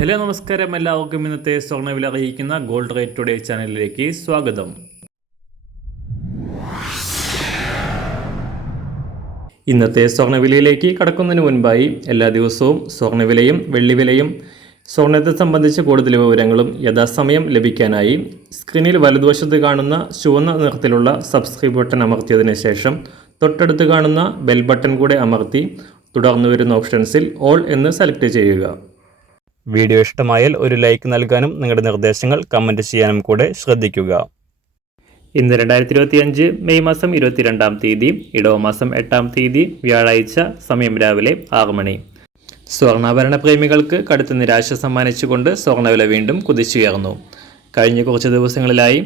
Hello നമസ്കാരം, എല്ലാവർക്കും ഇന്നത്തെ സ്വർണ്ണവില അറിയിക്കുന്ന ഗോൾഡ് റേറ്റ് ടുഡേ ചാനലിലേക്ക് സ്വാഗതം. ഇന്നത്തെ സ്വർണ്ണവിലയിലേക്ക് കടക്കുന്നതിന് മുൻപായി എല്ലാ ദിവസവും സ്വർണ്ണവിലയും വെള്ളിവിലയും സ്വർണ്ണത്തെ സംബന്ധിച്ച കൂടുതൽ വിവരങ്ങളും യഥാസമയം ലഭിക്കാനായി സ്ക്രീനിൽ വലതുവശത്ത് കാണുന്ന ചുവന്ന നിറത്തിലുള്ള സബ്സ്ക്രൈബ് ബട്ടൺ അമർത്തിയതിനു ശേഷം തൊട്ടടുത്ത് കാണുന്ന ബെൽ ബട്ടൺ കൂടെ അമർത്തി തുടർന്ന് വരുന്ന ഓപ്ഷൻസിൽ ഓൾ എന്ന് സെലക്ട് ചെയ്യുക. വീഡിയോ ഇഷ്ടമായാൽ ഒരു ലൈക്ക് നൽകാനും നിങ്ങളുടെ നിർദ്ദേശങ്ങൾ കമൻറ്റ് ചെയ്യാനും കൂടെ ശ്രദ്ധിക്കുക. ഇന്ന് 2025 മെയ് മാസം 22-ാം തീയതി, ഇടവമാസം 8-ാം തീയതി, വ്യാഴാഴ്ച, സമയം രാവിലെ 6 മണി. സ്വർണ്ണാഭരണ പ്രേമികൾക്ക് കടുത്ത നിരാശ സമ്മാനിച്ചുകൊണ്ട് സ്വർണ്ണവില വീണ്ടും കുതിച്ചുയർന്നു. കഴിഞ്ഞ കുറച്ച് ദിവസങ്ങളിലായി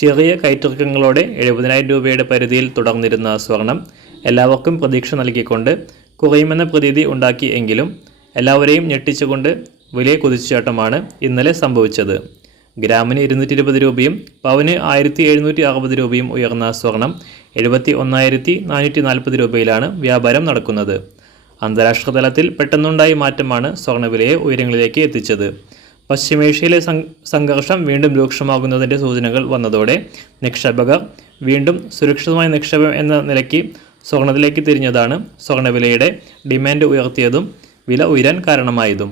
ചെറിയ കയറ്റിറക്കങ്ങളോടെ 70,000 രൂപയുടെ പരിധിയിൽ തുടർന്നിരുന്ന സ്വർണം എല്ലാവർക്കും പ്രതീക്ഷ നൽകിക്കൊണ്ട് കുറയുമെന്ന പ്രതീതി ഉണ്ടാക്കി. എങ്കിലും എല്ലാവരെയും ഞെട്ടിച്ചുകൊണ്ട് വലിയ കുതിച്ചുചാട്ടമാണ് ഇന്നലെ സംഭവിച്ചത്. ഗ്രാമിന് 220 രൂപയും പവന് 1760 രൂപയും ഉയർന്ന സ്വർണം 71,440 രൂപയിലാണ് വ്യാപാരം നടക്കുന്നത്. അന്താരാഷ്ട്ര തലത്തിൽ പെട്ടെന്നുണ്ടായ മാറ്റമാണ് സ്വർണ്ണവിലയെ ഉയരങ്ങളിലേക്ക് എത്തിച്ചത്. പശ്ചിമേഷ്യയിലെ സംഘർഷം വീണ്ടും രൂക്ഷമാകുന്നതിൻ്റെ സൂചനകൾ വന്നതോടെ നിക്ഷേപകർ വീണ്ടും സുരക്ഷിതമായ നിക്ഷേപം എന്ന നിലയ്ക്ക് സ്വർണ്ണത്തിലേക്ക് തിരിഞ്ഞതാണ് സ്വർണ്ണവിലയുടെ ഡിമാൻഡ് ഉയർത്തിയതും വില ഉയരാൻ കാരണമായതും.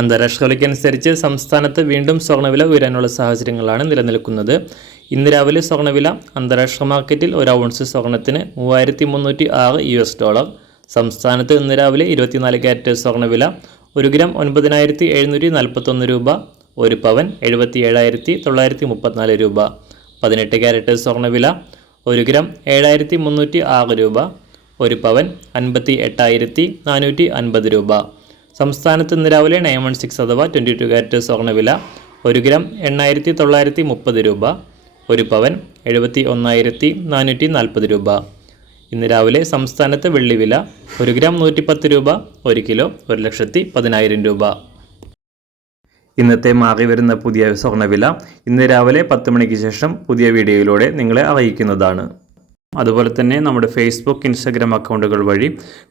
അന്താരാഷ്ട്ര വിലയ്ക്കനുസരിച്ച് സംസ്ഥാനത്ത് വീണ്ടും സ്വർണ്ണവില ഉയരാനുള്ള സാഹചര്യങ്ങളാണ് നിലനിൽക്കുന്നത്. ഇന്ന് രാവിലെ സ്വർണ്ണവില അന്താരാഷ്ട്ര മാർക്കറ്റിൽ ഒരു ഔൺസ് സ്വർണ്ണത്തിന് $3,306. സംസ്ഥാനത്ത് ഇന്ന് രാവിലെ 24 ക്യാരറ്റ് സ്വർണ്ണവില 1 ഗ്രാം 9,741 രൂപ, 1 പവൻ 77,934 രൂപ. 18 ക്യാരറ്റ് സ്വർണ്ണവില 1 ഗ്രാം 7,306 രൂപ, 1 പവൻ 58,450 രൂപ. സംസ്ഥാനത്ത് ഇന്ന് രാവിലെ 916 അഥവാ 22 ക്യാരറ്റ് സ്വർണ്ണവില 1 ഗ്രാം 8,930 രൂപ, 1 പവൻ 71,440 രൂപ. ഇന്ന് രാവിലെ സംസ്ഥാനത്ത് വെള്ളിവില 1 ഗ്രാം 110 രൂപ, 1 കിലോ 1,10,000 രൂപ. ഇന്നത്തെ മാറി വരുന്ന പുതിയ സ്വർണ്ണവില ഇന്ന് രാവിലെ 10 മണിക്ക് ശേഷം പുതിയ വീഡിയോയിലൂടെ നിങ്ങളെ അറിയിക്കുന്നതാണ്. അതുപോലെ തന്നെ നമ്മുടെ ഫേസ്ബുക്ക്, ഇൻസ്റ്റാഗ്രാം അക്കൗണ്ടുകൾ വഴി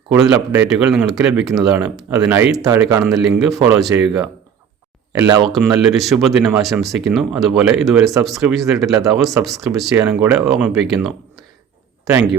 കൂടുതൽ അപ്ഡേറ്റുകൾ നിങ്ങൾക്ക് ലഭിക്കുന്നതാണ്. അതിനായി താഴെ കാണുന്ന ലിങ്ക് ഫോളോ ചെയ്യുക. എല്ലാവർക്കും നല്ലൊരു ശുഭദിനം ആശംസിക്കുന്നു. അതുപോലെ ഇതുവരെ സബ്സ്ക്രൈബ് ചെയ്തിട്ടില്ലാത്തവർ സബ്സ്ക്രൈബ് ചെയ്യാനും കൂടെ ഓർമ്മിപ്പിക്കുന്നു. താങ്ക്